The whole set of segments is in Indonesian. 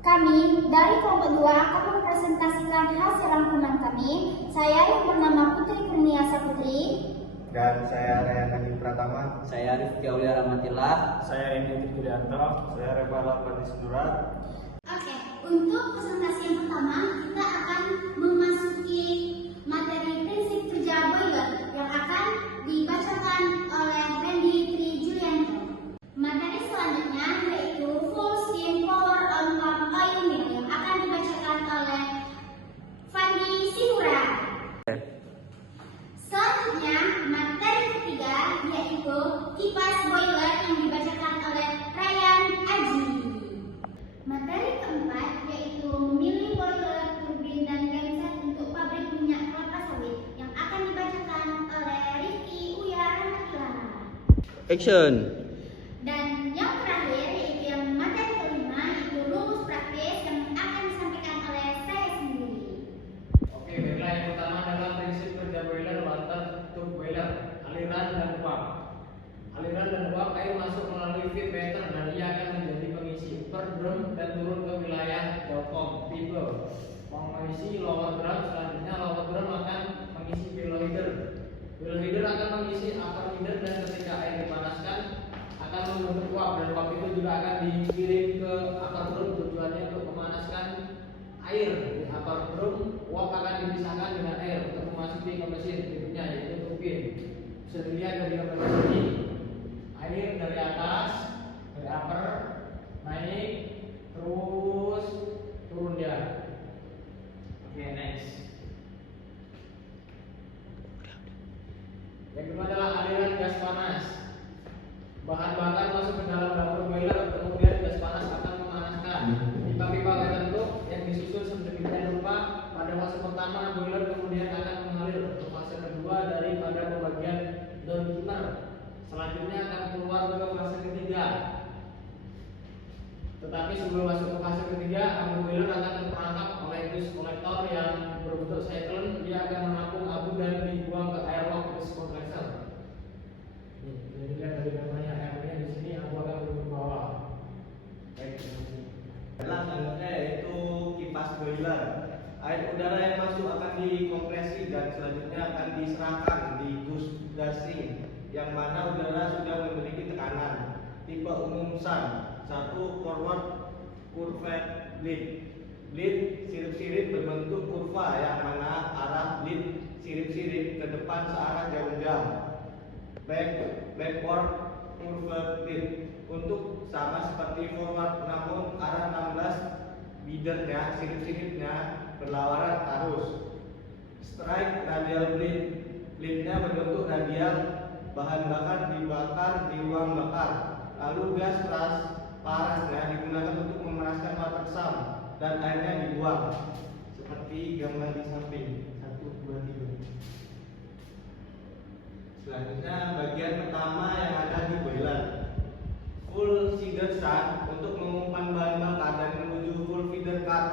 kami dari kelompok 2 akan mempresentasikan hasil rangkuman kami. Saya yang bernama Putri Kurniasa Putri. Dan saya Ryan Adi Pratama. Saya Rifki Aulia Rahmatillah. Saya Indi Tridianto. Saya Revala Pradisudurat. Oke, untuk presentasi yang pertama kita akan memasuki materi prinsip kerja boiler yang akan dibacakan oleh Randy Tri Julianto. Materi selanjutnya yaitu full steam power on pump oil mill yang akan dibacakan oleh Fandi Sihura. Selanjutnya materi ketiga yaitu kipas boiler yang dibacakan oleh Ryan Aji. Materi keempat yaitu memilih boiler, turbin, dan genset untuk pabrik minyak kelapa sawit yang akan dibacakan oleh Rifki Uya Rahmatillah. Action. Dan yang terakhir yaitu yang materi kelima yaitu rumus praktis yang akan disampaikan oleh saya sendiri. Oke, baiklah, yang pertama adalah prinsip kerja boiler water tube boiler, aliran dan uap. Aliran dan uap air masuk melalui feed meter dan ia akan menjadi pengisi upper drum dan turun ke wilayah bottom tipe. Mengisi lower drum, selanjutnya lower drum akan mengisi below header. Below header akan mengisi upper header dan ketika air dipanaskan akan membentuk uap dan uap itu juga akan dikirim ke upper drum tujuannya untuk memanaskan air. Di upper drum uap akan dipisahkan dengan air untuk memasuki ke mesin berikutnya yaitu turbin. Bisa dilihat dari gambar ini. Air dari atas, dari upper, naik, terus turun dia. Oke, next. Yang kedua adalah aliran gas panas. Bahan bakar masuk ke dalam dapur boiler, kemudian gas panas akan memanaskan. Pipa-pipa tertentu yang disusun sedemikian rupa pada fase pertama boiler kemudian akan mengalir ke fase kedua daripada pembagian downtimer. Selanjutnya akan keluar ke fase ketiga. Tetapi sebelum masuk ke fase ketiga, abu boiler akan terperangkap oleh dus kolektor yang berbentuk cyclone. Dia akan menampung abu dan dibuang ke airlock dus compressor. Jadi lihat dari gambarnya airnya di sini, abu akan turun ke bawah. Baik, Selanjutnya yaitu kipas boiler. Air udara yang masuk akan dikompresi dan selanjutnya akan diserahkan di gusdasi yang mana udara sudah memiliki tekanan. Tipe umum SAN. 1. Forward curved bleed. Bleed sirip-sirip berbentuk kurva yang mana arah bleed sirip-sirip ke depan searah jarum jam. Backward curved bleed untuk sama seperti forward namun arah 16 bidernya sirip-siripnya berlawanan arus. Strike radial bleed. Bleednya berbentuk radial, bahan bakar dibakar di ruang bakar. Lalu gas parasnya digunakan untuk memanaskan water sump dan airnya dibuang seperti gambar di samping 1, 2, 3. Selanjutnya bagian pertama yang ada di boiler. Full feeder shaft untuk mengumpan bahan bakar dan menuju full feeder cut,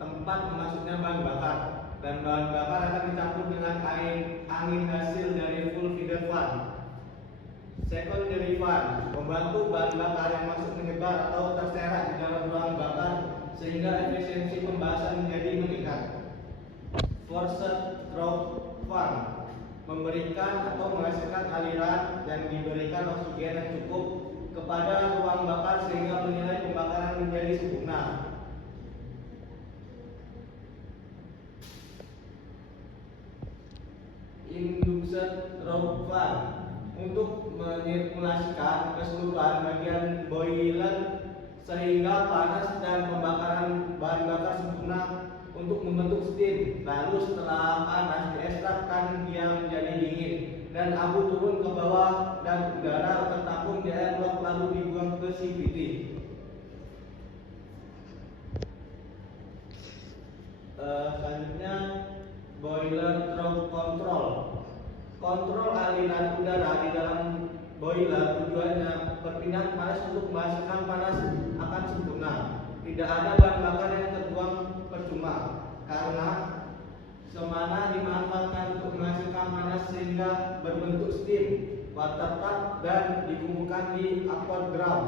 tempat memasuknya bahan bakar, dan bahan bakar akan dicampur dengan angin hasil dari full feeder fan. Secondary fan membantu bahan bakar yang masuk menyebar atau terserak di dalam ruang bakar sehingga efisiensi pembasahan menjadi meningkat. Forced drop fan memberikan atau menghasilkan aliran dan diberikan oksigen yang cukup kepada ruang bakar sehingga menilai pembakaran menjadi sempurna. Induction drop fan untuk menyirkulasikan keseluruhan bagian boiler sehingga panas dan pembakaran bahan bakar sempurna untuk membentuk steam. Lalu setelah panas diekstrakkan dia menjadi dingin dan abu turun ke bawah dan udara tertampung di airlock lalu dibuang ke CVT. Selanjutnya boiler drop control. Kontrol aliran udara di dalam boiler tujuannya perpindahan panas untuk menghasilkan panas akan sempurna. Tidak ada bahan bakar yang terbuang percuma karena semana dimanfaatkan untuk menghasilkan panas sehingga berbentuk steam, water tub dan dikumpulkan di upper drum.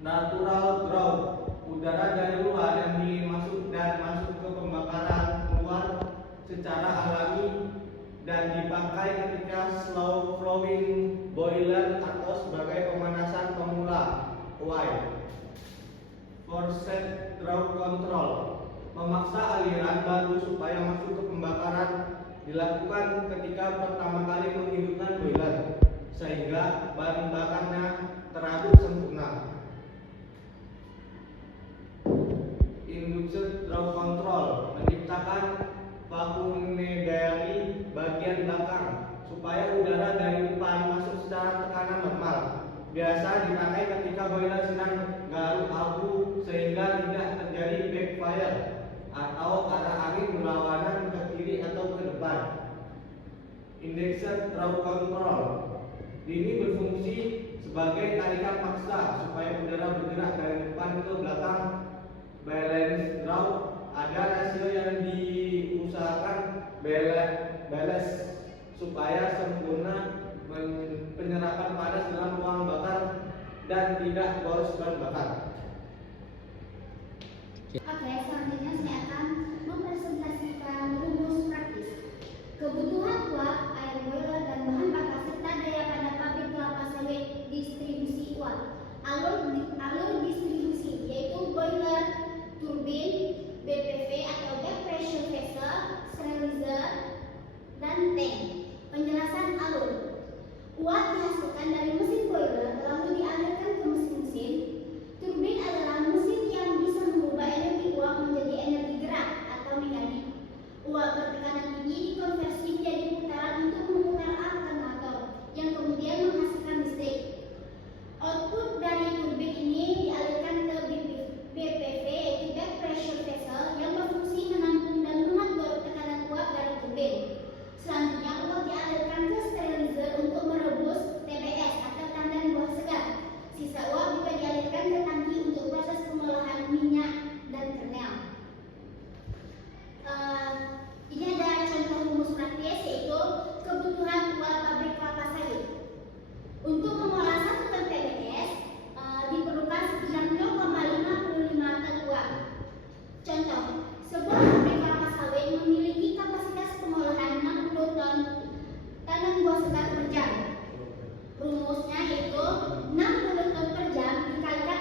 Natural drought, udara dari luar yang dimasuk dan masuk ke pembakaran keluar secara alami dan dipakai ketika slow flowing boiler atau sebagai pemanasan pemula. Why? Forced drought control, memaksa aliran baru supaya masuk ke pembakaran dilakukan ketika pertama kali menghidupkan boiler sehingga bahan bakarnya teraduk sempurna. Induced drought control, menciptakan vakum dari bagian belakang supaya udara dari depan masuk secara tekanan normal. Biasa dipakai ketika boiler sedang garuk abu sehingga tidak terjadi backfire atau arah angin berlawanan ke kiri atau ke depan. Indexed drought control, ini berfungsi sebagai tarikan paksa supaya udara bergerak dari depan ke belakang. Balance drought, ada rasio yang diusahakan balance supaya sempurna penyerapan panas dalam ruang bakar dan tidak boros bahan bakar. Oke, selanjutnya saya akan mempresentasikan rumus praktis. Kebutuhan uap, air boiler, dan bahan bakar serta daya pada pabrik kelapa sawit distribusi uap. Alur distribusi yaitu boiler, turbin, BPV atau back pressure vessel, sterilizer, dan tank. Penjelasan alur. Uap dihasilkan dari mesin boiler lalu dialirkan ke mesin-mesin. Turbin adalah mesin yang bisa mengubah energi uap menjadi energi gerak atau mekanik. Uap bertekanan tinggi dikonversi menjadi putaran untuk memutar alternator yang kemudian menghasilkan listrik. Output dari turbin ini dialirkan ke BPV yaitu back pressure vessel yang berfungsi menampung dan mengatur tekanan uap dari turbin. Selanjutnya uap dialirkan ke sterilizer untuk merebus TBS atau tandan buah segar. Sisa uap juga dialirkan ke tangki untuk proses pengolahan minyak dan kernel. Ini ada contoh rumus praktis yaitu kebutuhan uap pabrik kelapa sawit. Untuk mengolah 1 ton TBS diperlukan sekitar 0,55 ton uap. Contoh, sebuah pabrik kelapa sawit memiliki kapasitas pengolahan 60 ton tandan buah segar per jam. Rumusnya yaitu 60 ton per jam dikalikan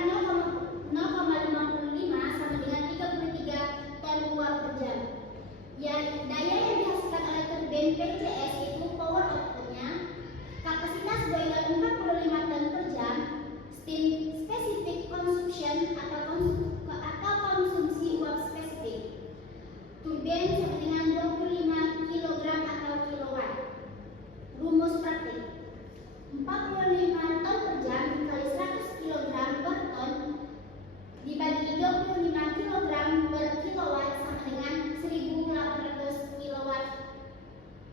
0,55 sama dengan 33 ton uap per jam. Ya, daya yang dihasilkan oleh turbin PCS itu power outputnya, kapasitas boiler 45 ton per jam, steam specific consumption atau konsumsi uap spesifik. Turbin sama dengan 25 kg atau kilowatt. Rumus praktik. 45 ton per jam dikali 100 kg per ton dibagi 25 kg per kilowatt sama dengan 1800 kilowatt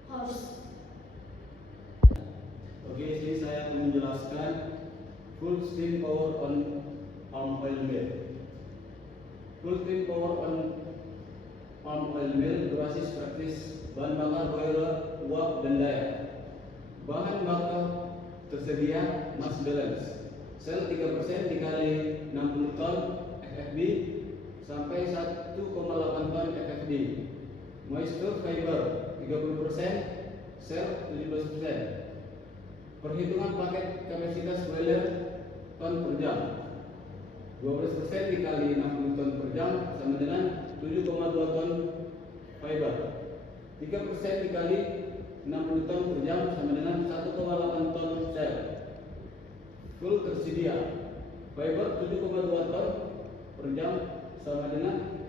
horse. Oke, sini saya akan menjelaskan full steam power on palm oil mill. Full steam power on palm oil mill berbasis praktis bahan bakar boiler, uap, dan daya. Bahan bakar tersedia mass balance. Sel 3% dikali 60 ton FFB sampai 1,8 ton FFD. Moisture fiber 30%, sel 17%. Perhitungan paket kapasitas boiler ton per jam. 12% dikali 60 ton per jam sama dengan 7,2 ton fiber. 3% dikali 60 ton per jam sama dengan 1,8 ton sel. Full tersedia. Fiber 7,2 ton per jam sama dengan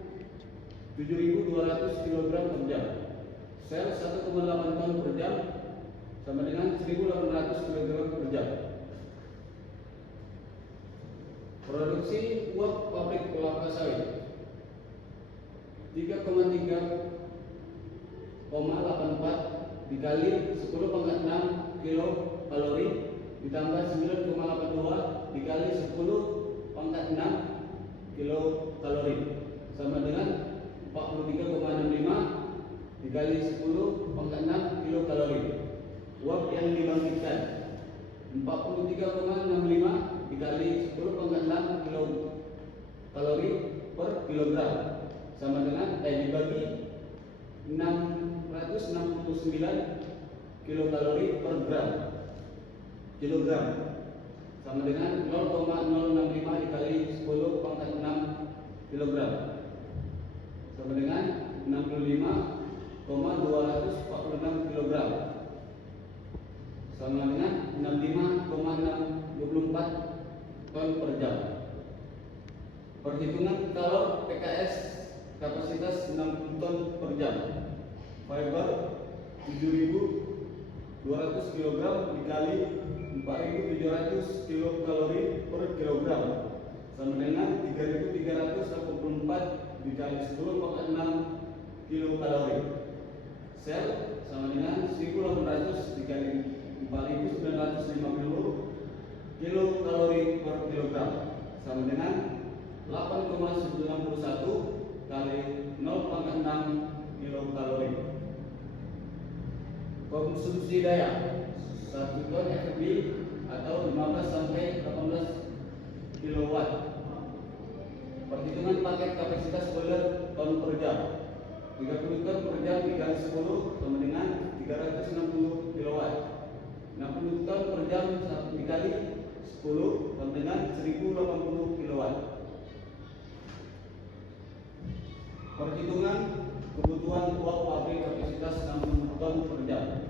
7.200 kg per jam. Sel 1,8 ton per jam sama dengan 1.800 kg per jam. Produksi uap pabrik kelapa sawit 3,84 dikali 10⁻6 kilokalori ditambah 9,82 dikali 10⁻6 kilokalori sama dengan 43,65 dikali 10⁻6 kilokalori. Uap yang dibangkitkan 43,65 dikali 10⁻6 kilokalori kilogram sama dengan 0,065 dikali 10 pangkat 6 kilogram sama dengan 65,246 kilogram sama dengan 65,624 ton per jam. Perhitungan kalor PKS kapasitas 60 ton per jam. Fiber 7.200 kg dikali 4.700 kilokalori per kilogram sama dengan 3.384 dikali 10 pangkat 6 kilokalori. Sel sama dengan 1.800 dikali 4.950 kilokalori per kilogram sama dengan 8,91 kali 0 pangkat 6 kilokalori. Konsumsi daya 1 ton FB atau 15 sampai 18 kilowatt. Perhitungan paket kapasitas boiler ton per jam 30 ton per jam dikali 10 sama dengan 360 kilowatt. 60 ton per jam dikali 10 sama dengan 1080 kilowatt. Perhitungan kebutuhan uap pabrik kapasitas 60 ton per jam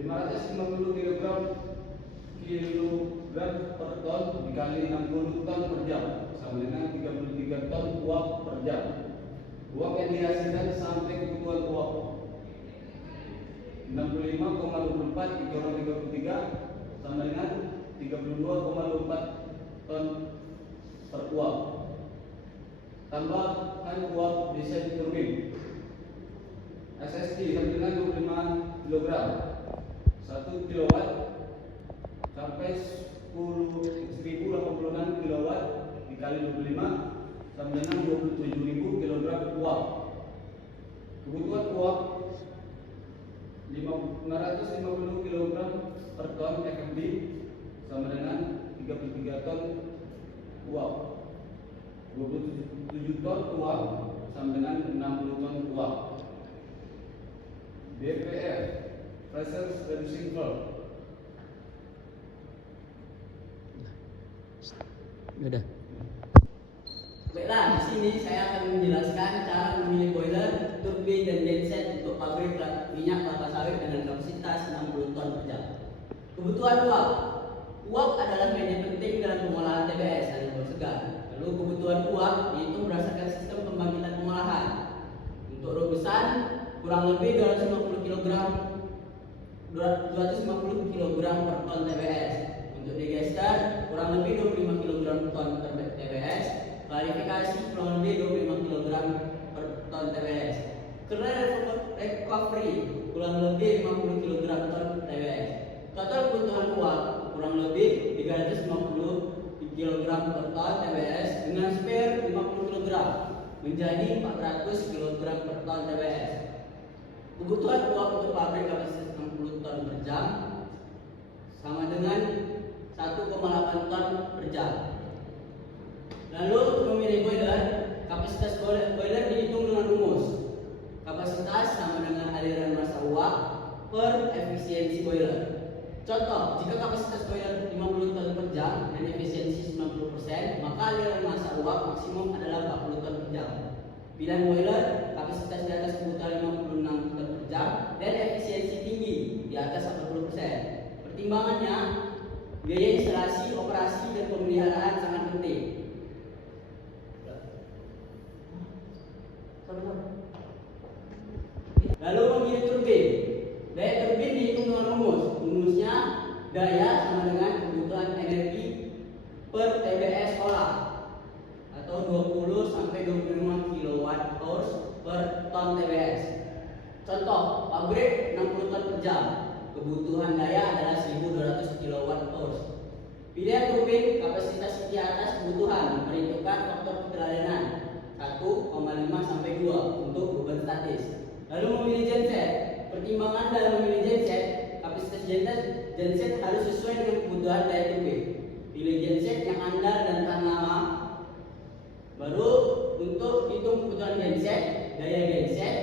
550 kg per ton dikali 60 ton per jam sama dengan 33 ton uap per jam. Uap yang dihasilkan sampai kebutuhan uap 65,24 dikurang 33 sama dengan 32,24 ton per uap. Tambahkan uap desain turbin SSD sama dengan 25 kg 1 kilowatt sampai 10.086 kilowatt dikali 25 sama dengan 27.000 kg uap. Kebutuhan uap 550 kg per ton FMB sama dengan 33 ton uap. 27 ton uap sama dengan 60 ton uap. BPR Pressure Reducing Valve. Udah. Baiklah, di sini saya akan menjelaskan cara memilih boiler, turbin dan genset untuk pabrik minyak kelapa sawit dengan kapasitas 60 ton per jam. Kebutuhan uap. Uap adalah media penting dalam pengolahan TBS dan bahan segar. Lalu kebutuhan uap dihitung berdasarkan sistem pembangkitan pengolahan. Untuk robesan kurang lebih 250 kg per ton TBS. Untuk digester kurang lebih 25 kg per ton TBS. Klarifikasi kurang lebih 25 kg per ton TBS. Kernel recovery kurang lebih 50 kg ton TBS. Total kebutuhan uap kurang lebih 350 kg per ton TBS dengan spare 50 kg menjadi 400 kg per ton TBS. Kebutuhan uap untuk pabrik kapasitas 60 ton per jam sama dengan 1,8 ton per jam. Lalu untuk memilih boiler, kapasitas boiler dihitung dengan rumus. Kapasitas sama dengan aliran massa uap per efisiensi boiler. Contoh, jika kapasitas boiler 50 ton per jam dan efisiensi 90%, maka aliran massa uap maksimum adalah 40 ton per jam. Pilihan boiler, kapasitas di atas kebutuhan 56 ton per jam dan efisiensi tinggi di atas 40%. Pertimbangannya, biaya instalasi, operasi, dan pemeliharaan sangat penting. Lalu memilih turbin. Daya turbin dihitung dengan rumus. Rumusnya daya sama dengan kebutuhan energi per TBS olah atau 20 sampai 25 kWh per ton TBS. Contoh, pabrik 60 ton per jam. Kebutuhan daya adalah 1200 kWh. Pilihan turbin kapasitas di atas kebutuhan memperhitungkan faktor keteladanan 1,5 sampai 2 untuk beban statis. Lalu memilih genset. Pertimbangan dalam memilih genset, kapasitas genset harus sesuai dengan kebutuhan daya turbin. Pilih genset yang andal dan tahan lama. Baru untuk hitung kebutuhan genset, daya genset,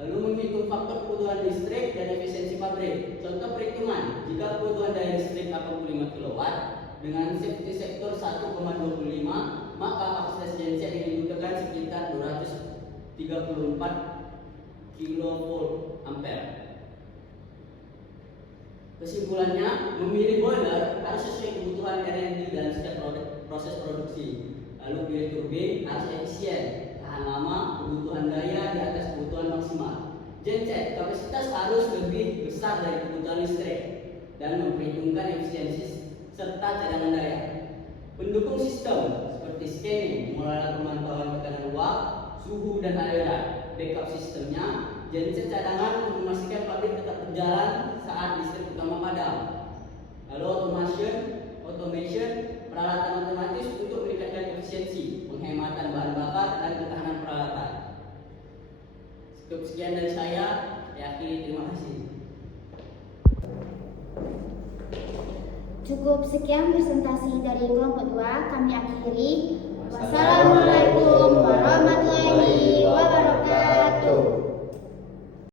lalu menghitung faktor kebutuhan listrik dan efisiensi pabrik. Contoh perhitungan, jika kebutuhan daya dengan safety sektor 1,25, maka kapasitas genset yang dibutuhkan sekitar 234 kilovolt ampere. Kesimpulannya, memilih boiler harus sesuai kebutuhan R&D dan setiap proses produksi. Lalu pilih turbin harus efisien, tahan lama, kebutuhan daya di atas kebutuhan maksimal. Genset kapasitas harus lebih besar dari kebutuhan listrik dan memperhitungkan efisiensi serta cadangan daya. Pendukung sistem seperti scanning, mengelola pemantauan tekanan uap, suhu dan aliran. Backup sistemnya, genset cadangan untuk memastikan pabrik tetap berjalan saat listrik utama padam. Lalu automation, peralatan otomatis untuk meningkatkan efisiensi, penghematan bahan bakar dan ketahanan peralatan. Cukup sekian dari saya. Terima kasih. Cukup sekian presentasi dari kelompok 2, kami akhiri. Wassalamualaikum